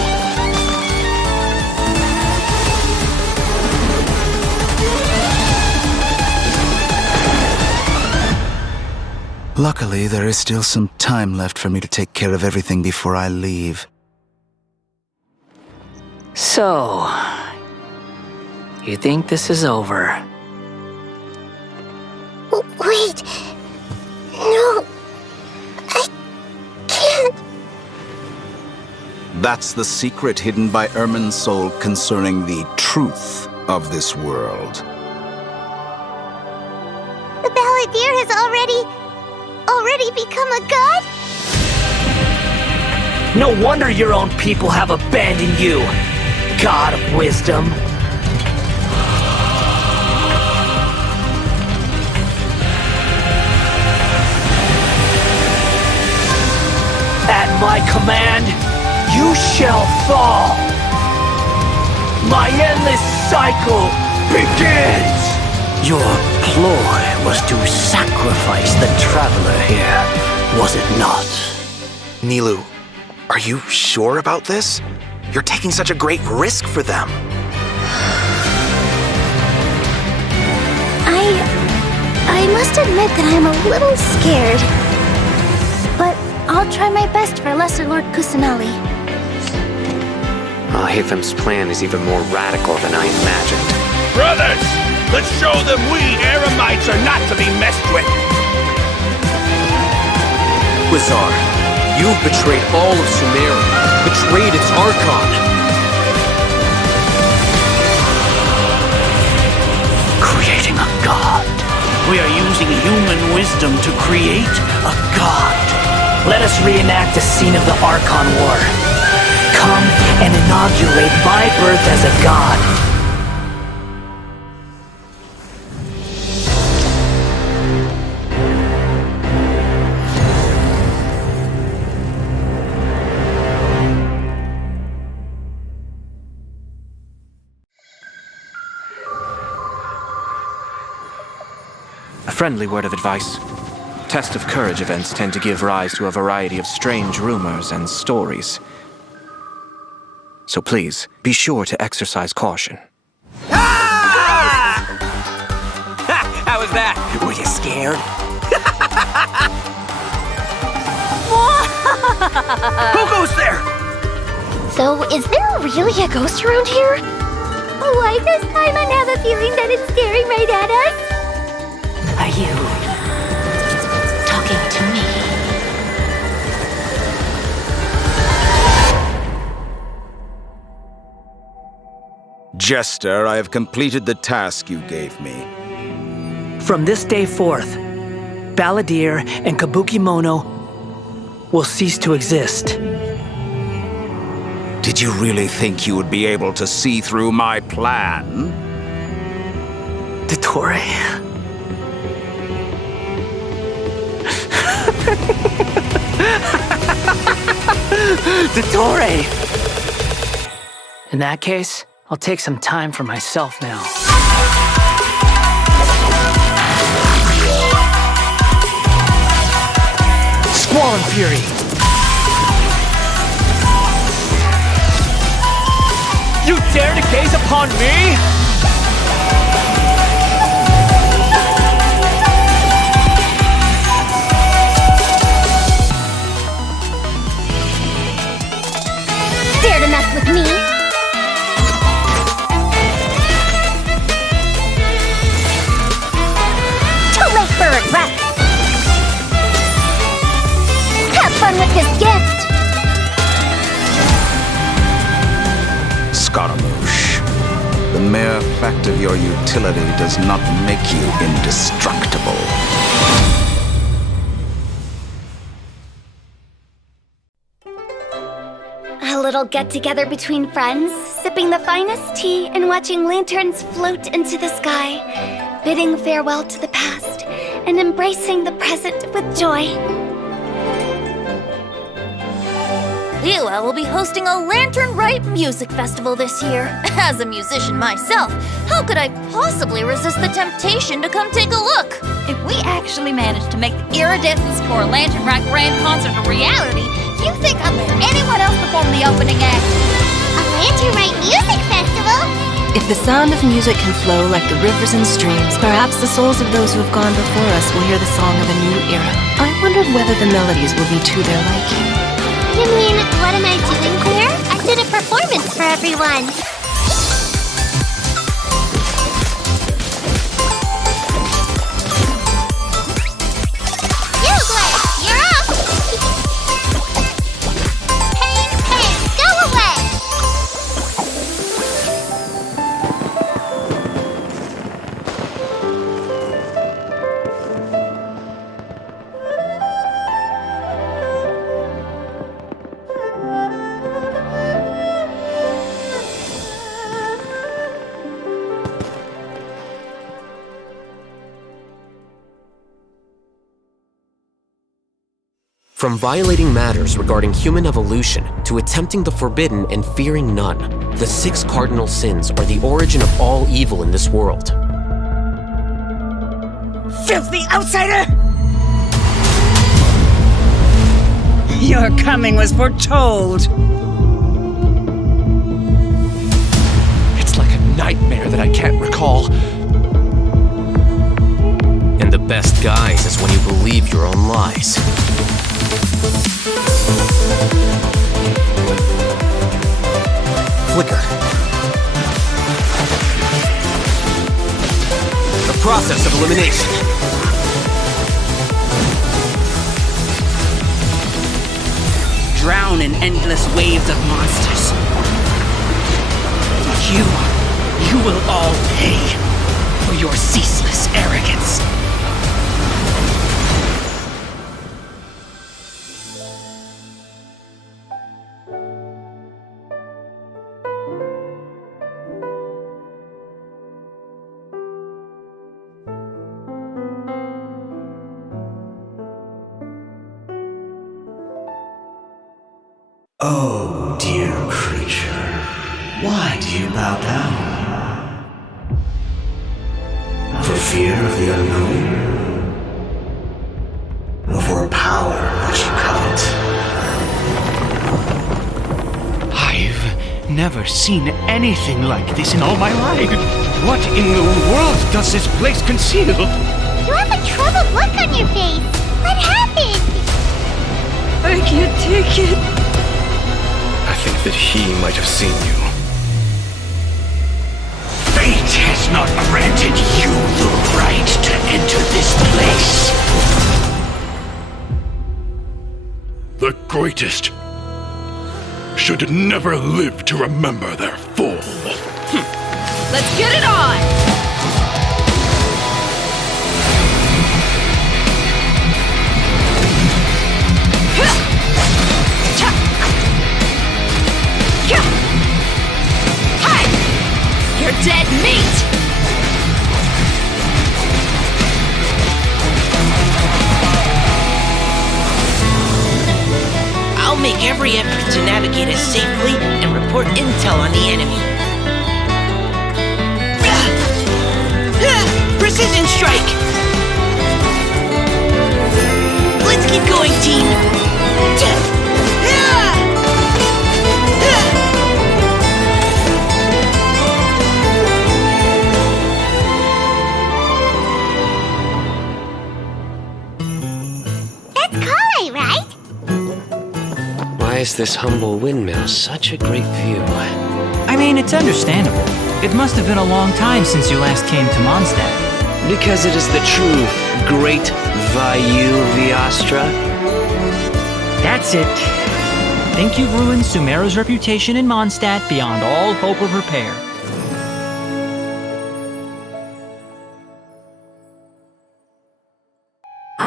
Luckily, there is still some time left for me to take care of everything before I leave. So, you think this is over? Wait. No. I can't. That's the secret hidden by Ermin's soul concerning the truth of this world. The Balladeer has already become a god? No wonder your own people have abandoned you, God of Wisdom. At my command, you shall fall. My endless cycle begins. Your ploy was to sacrifice the traveler here, was it not? Nilou, are you sure about this? You're taking such a great risk for them. I must admit that I'm a little scared. But I'll try my best for Lesser Lord Kusanali. Hathem's plan is even more radical than I imagined. Brothers, let's show them we Eremites are not to be messed with. Quasar, you've betrayed all of Sumeru, betrayed its Archon. Creating a god. We are using human wisdom to create a god. Let us reenact the scene of the Archon War. Come and inaugurate my birth as a god. A friendly word of advice. Test of Courage events tend to give rise to a variety of strange rumors and stories. So please, be sure to exercise caution. Ah! How was that? Were you scared? Who goes there? So, is there really a ghost around here? Why does Paimon have a feeling that it's staring right at us? Are you talking to me? Jester, I have completed the task you gave me. From this day forth, Balladeer and Kabukimono will cease to exist. Did you really think you would be able to see through my plan? Dottore. Dottore! In that case, I'll take some time for myself now. Squall and Fury! You dare to gaze upon me? Dare to mess with me? Too late, bird, rat! Have fun! The mere fact of your utility does not make you indestructible. A little get-together between friends, sipping the finest tea and watching lanterns float into the sky, bidding farewell to the past and embracing the present with joy. Duel will be hosting a Lantern Rite Music Festival this year. As a musician myself, how could I possibly resist the temptation to come take a look? If we actually manage to make the Iridescence Tour Lantern Rite Grand Concert a reality, you think I'd let anyone else perform the opening act? A Lantern Rite Music Festival? If the sound of music can flow like the rivers and streams, perhaps the souls of those who have gone before us will hear the song of a new era. I wondered whether the melodies will be to their liking. You mean, what am I doing, Claire? I did a performance for everyone. You, Claire, you're up! Pain, go away! From violating matters regarding human evolution to attempting the forbidden and fearing none, the 6 cardinal sins are the origin of all evil in this world. Filthy outsider! Your coming was foretold. It's like a nightmare that I can't recall. And the best guise is when you believe your own lies. Flicker. The process of elimination. Drown in endless waves of monsters. You will all pay for your ceaseless arrogance. Oh, dear creature, why do you bow down? For fear of the unknown? Or for power that you covet? I've never seen anything like this in all my life. What in the world does this place conceal? You have a troubled look on your face. What happened? I can't take it. I think that he might have seen you. Fate has not granted you the right to enter this place. The greatest should never live to remember their fall. Let's get it on! You're dead meat! I'll make every effort to navigate us safely and report intel on the enemy. Precision strike! Let's keep going, team! Why is this humble windmill such a great view? I mean, it's understandable. It must have been a long time since you last came to Mondstadt. Because it is the true Great Vayu Viastra? That's it. Think you've ruined Sumeru's reputation in Mondstadt beyond all hope of repair.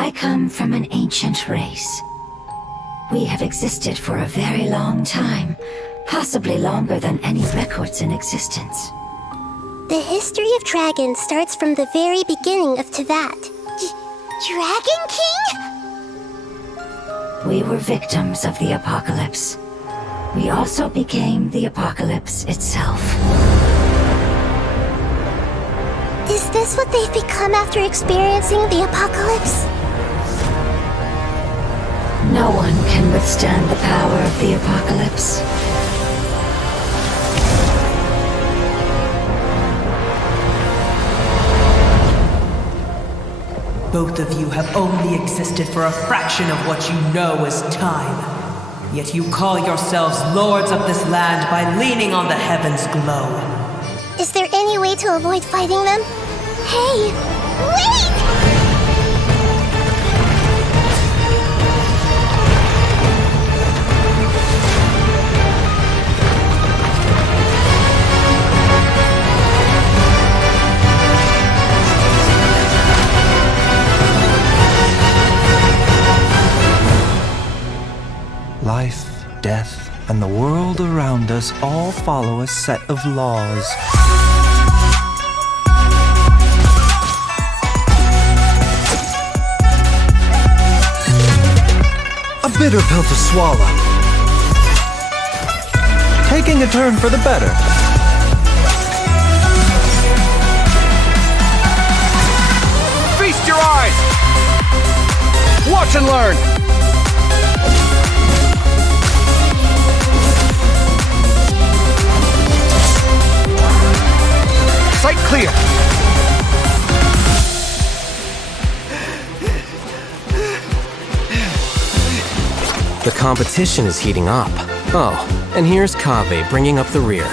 I come from an ancient race. We have existed for a very long time, possibly longer than any records in existence. The history of dragons starts from the very beginning of Tevat. Dragon King? We were victims of the apocalypse. We also became the apocalypse itself. Is this what they've become after experiencing the apocalypse? No one can withstand the power of the apocalypse. Both of you have only existed for a fraction of what you know as time. Yet you call yourselves lords of this land by leaning on the heavens' glow. Is there any way to avoid fighting them? Hey, wait! Life, death, and the world around us all follow a set of laws. A bitter pill to swallow. Taking a turn for the better. Feast your eyes! Watch and learn! Sight clear! The competition is heating up. Oh, and here's Kaveh bringing up the rear.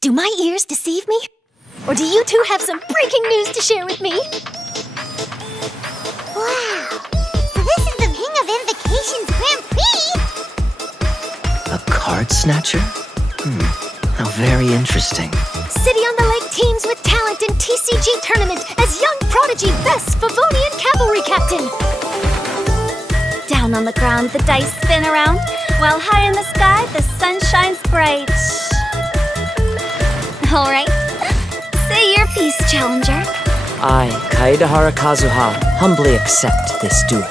Do my ears deceive me? Or do you two have some breaking news to share with me? Wow! So this is the King of Invocations Grand Prix! A card snatcher? How very interesting. City on the Lake teams with talent in TCG tournament as young prodigy best Favonian cavalry captain. Down on the ground, the dice spin around, while high in the sky, the sun shines bright. All right. Say your piece, challenger. I, Kaedahara Kazuha, humbly accept this duel.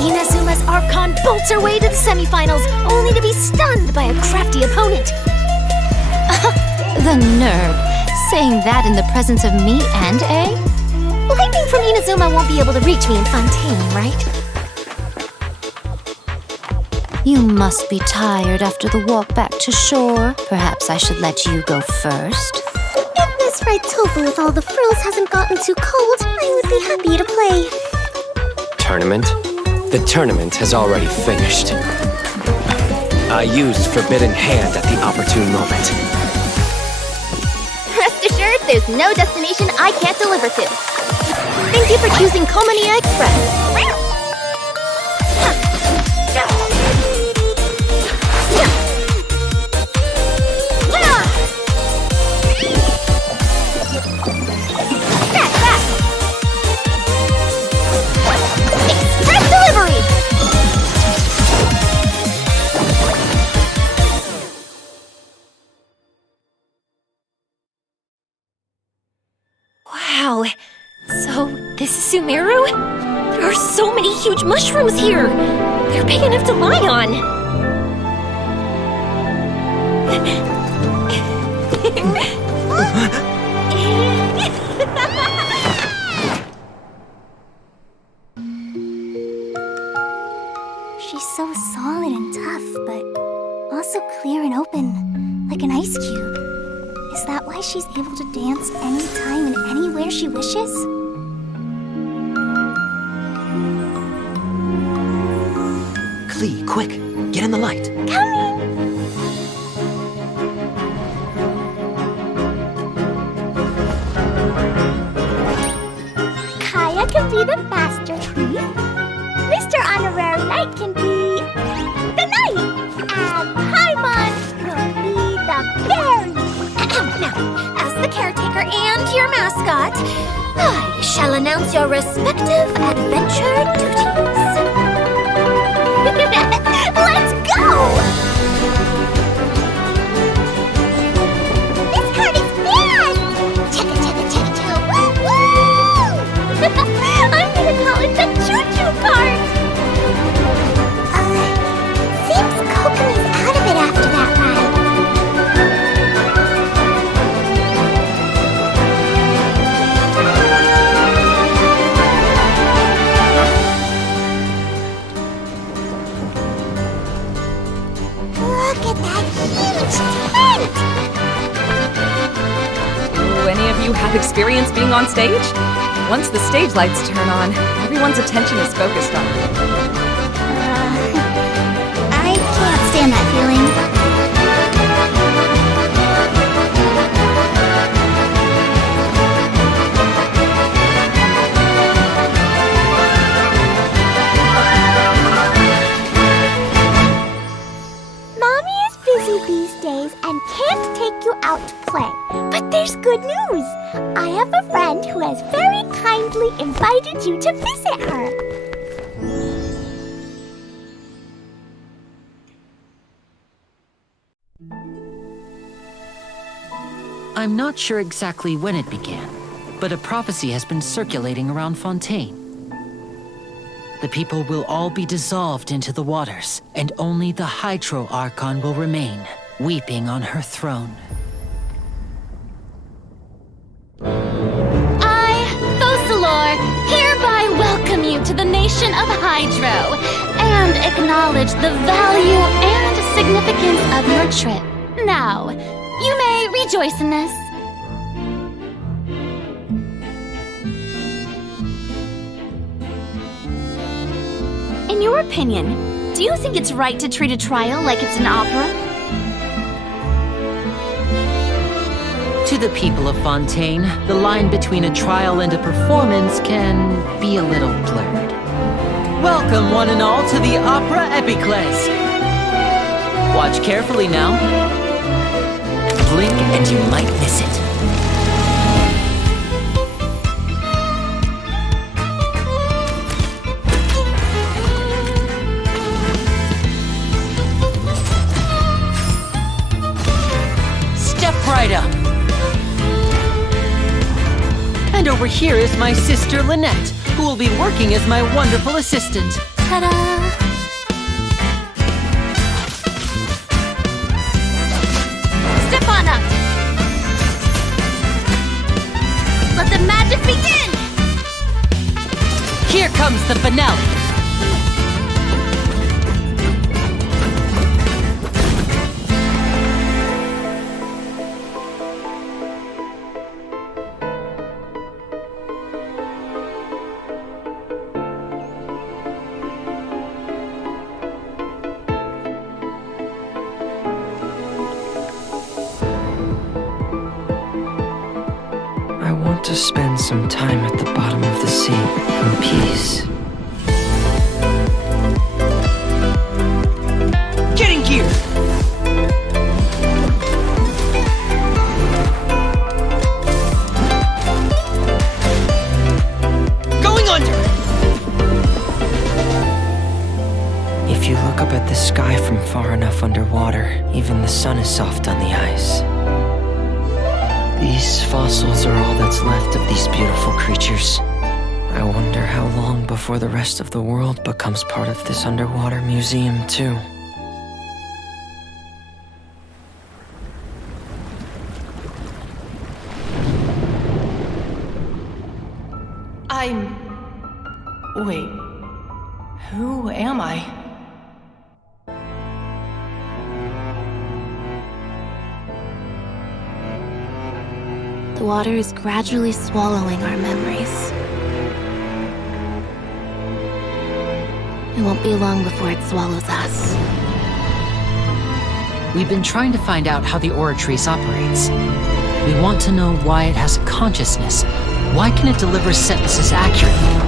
Inazuma's Archon bolts her way to the semifinals, only to be stunned by a crafty opponent. The nerve. Saying that in the presence of me and A? Lightning from Inazuma won't be able to reach me in Fontaine, right? You must be tired after the walk back to shore. Perhaps I should let you go first. If this fried tofu with all the frills hasn't gotten too cold, I would be happy to play. Tournament? The tournament has already finished. I used Forbidden Hand at the opportune moment. Rest assured, there's no destination I can't deliver to. Thank you for choosing Komania Express. Express delivery! Wow, so this is Sumeru? There are so many huge mushrooms here! They're big enough to lie on! She's so solid and tough, but also clear and open, like an ice cube. Is that why she's able to dance anytime and anywhere she wishes? Klee, quick! Get in the light! Coming! Kaya can be be the master thief. Mr. Honorary Knight can be the knight. And Paimon will be the fairy. Now, as the caretaker and your mascot, I shall announce your respective adventure duties. Let's go! This card is fast! Chugga, chugga, chugga, chugga, woo, woo! I'm gonna call it the choo-choo card! Seems Kokomi's out of it after that ride. Look at that huge tent! Do any of you have experience being on stage? Once the stage lights turn on, everyone's attention is focused on it. I can't stand that feeling. Mommy is busy these days and can't take you out to play. But there's good news. I have a friend who has very kindly invited you to visit her. I'm not sure exactly when it began, but a prophecy has been circulating around Fontaine. The people will all be dissolved into the waters, and only the Hydro Archon will remain, weeping on her throne. I, Fosalor, hereby welcome you to the nation of Hydro, and acknowledge the value and significance of your trip. Now, you may rejoice in this. In your opinion, do you think it's right to treat a trial like it's an opera? To the people of Fontaine, the line between a trial and a performance can be a little blurred. Welcome, one and all, to the Opera Epiclese. Watch carefully now. Blink and you might miss it. Step right up. And over here is my sister Lynette, who will be working as my wonderful assistant. Ta-da! Step on up! Let the magic begin! Here comes the finale. To spend some time at the bottom of the sea in peace. Getting gear! Going under! If you look up at the sky from far enough underwater, even the sun is soft on the ice. These fossils are all that's left of these beautiful creatures. I wonder how long before the rest of the world becomes part of this underwater museum, too. Wait. Who am I? The water is gradually swallowing our memories. It won't be long before it swallows us. We've been trying to find out how the Oratrice operates. We want to know why it has a consciousness. Why can it deliver sentences accurately?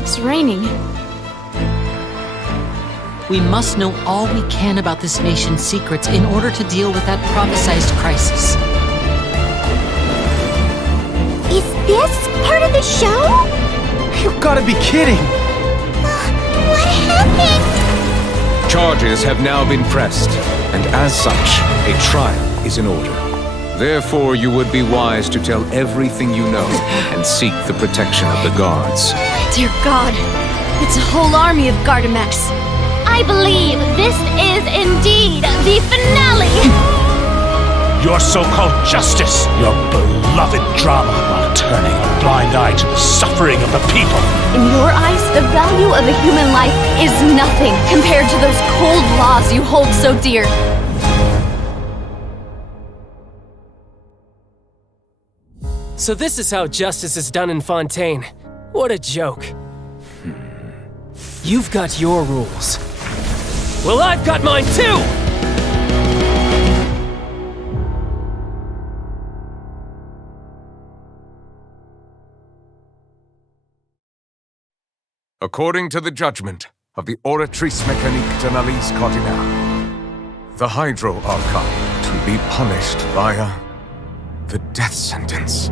It's raining. We must know all we can about this nation's secrets in order to deal with that prophesized crisis. Is this part of the show? You gotta be kidding! What happened? Charges have now been pressed, and as such, a trial is in order. Therefore, you would be wise to tell everything you know and seek the protection of the guards. Dear God, it's a whole army of Gardamex. I believe this is indeed the finale! Your so-called justice, your beloved drama, while turning a blind eye to the suffering of the people. In your eyes, the value of a human life is nothing compared to those cold laws you hold so dear. So this is how justice is done in Fontaine. What a joke. You've got your rules. Well, I've got mine too! According to the judgment of the Oratrice Mécanique d'Analyse Cardinale, the Hydro Archon to be punished via the death sentence.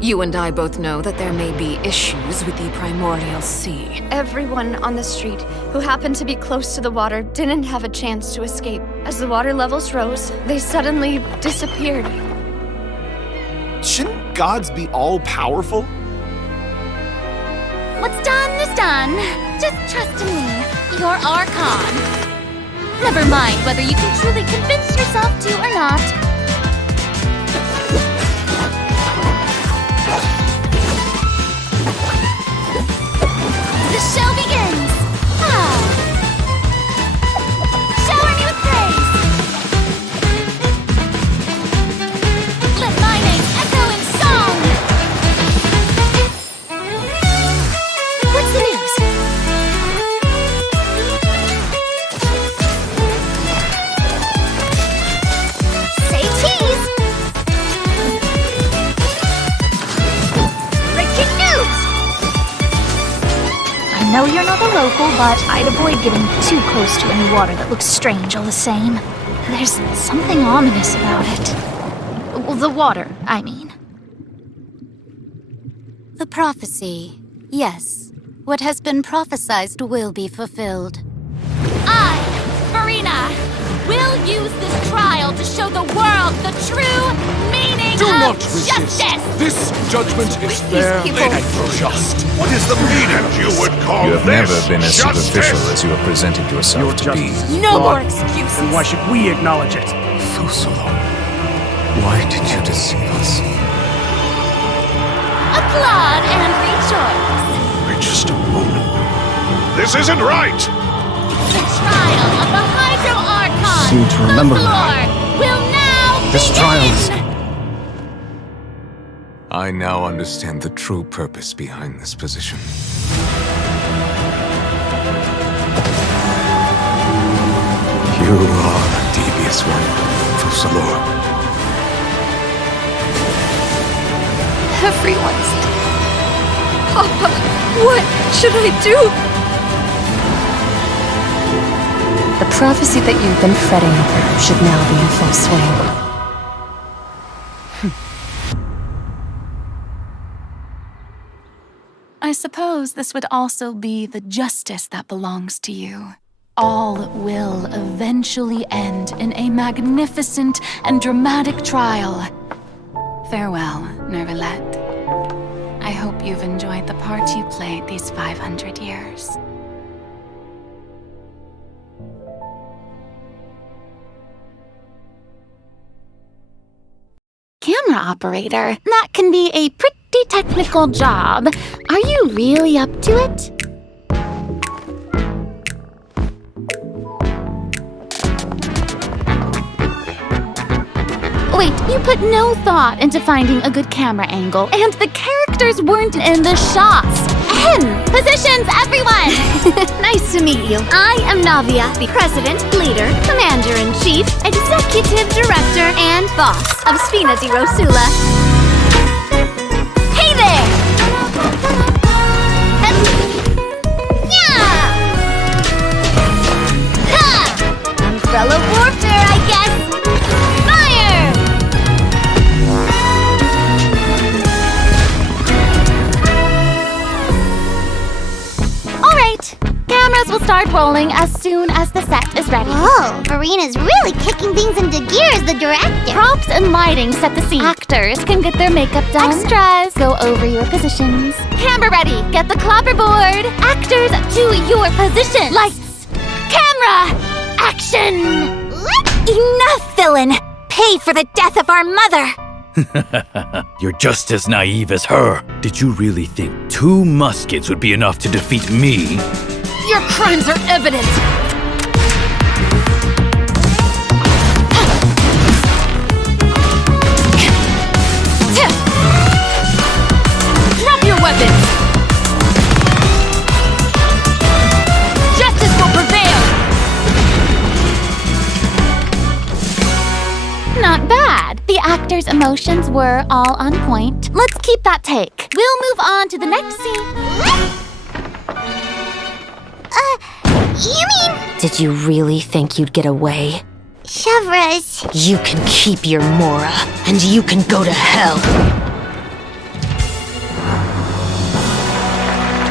You and I both know that there may be issues with the Primordial Sea. Everyone on the street who happened to be close to the water didn't have a chance to escape. As the water levels rose, they suddenly disappeared. Shouldn't gods be all-powerful? What's done is done. Just trust in me, your Archon. Never mind whether you can truly convince yourself to or not. The show begins! Shower me with praise! Let my name echo in song! What's the news? Say cheese! Breaking news! I know you're not a local, but I'd avoid getting too close to any water that looks strange all the same. There's something ominous about it. Well, the water, I mean. The prophecy. Yes. What has been prophesized will be fulfilled. I, Marina, will use this trial to show the world the true meaning Do of not resist. justice! This judgment is fair and just. What is the meaning you would call You have this never been as justice? superficial as you have presented yourself to be. No more excuses! Then why should we acknowledge it? Fusolo, why did you deceive us? Applaud and rejoice! We're just a moment. This isn't right! The trial of the Hydro Archon, Seem to remember the floor, will now This begin! trial is... I now understand the true purpose behind this position. You are a devious one, Fusalo. Everyone's dead. Papa, what should I do? The prophecy that you've been fretting over should now be in full swing. I suppose this would also be the justice that belongs to you. All will eventually end in a magnificent and dramatic trial. Farewell, Nervalette. I hope you've enjoyed the part you played these 500 years. Camera operator. That can be a pretty technical job. Are you really up to it? Wait, you put no thought into finding a good camera angle, and the characters weren't in the shots. positions, everyone! Nice to meet you. I am Navia, the President, Leader, Commander-in-Chief, Executive Director, and Boss of Spina di Rosula. Hey there! Umbrella warfare, I guess. Fire! All right, cameras will start rolling as soon as the set is ready. Whoa, Marina's really kicking things into gear as the director. Props and lighting set the scene. Actors can get their makeup done. Extras, go over your positions. Camera ready, get the clapperboard. Actors to your positions. Lights, camera, action! Enough, villain! Pay for the death of our mother! You're just as naive as her. Did you really think 2 muskets would be enough to defeat me? Your crimes are evident! Drop your weapons! Justice will prevail! Not bad. The actors' emotions were all on point. Let's keep that take. We'll move on to the next scene. You mean... Did you really think you'd get away? Chevras. You can keep your Mora, and you can go to hell.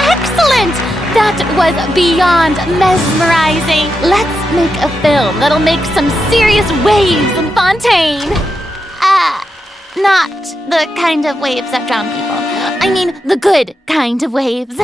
Excellent! That was beyond mesmerizing. Let's make a film that'll make some serious waves in Fontaine. Not the kind of waves that drown people. I mean, the good kind of waves.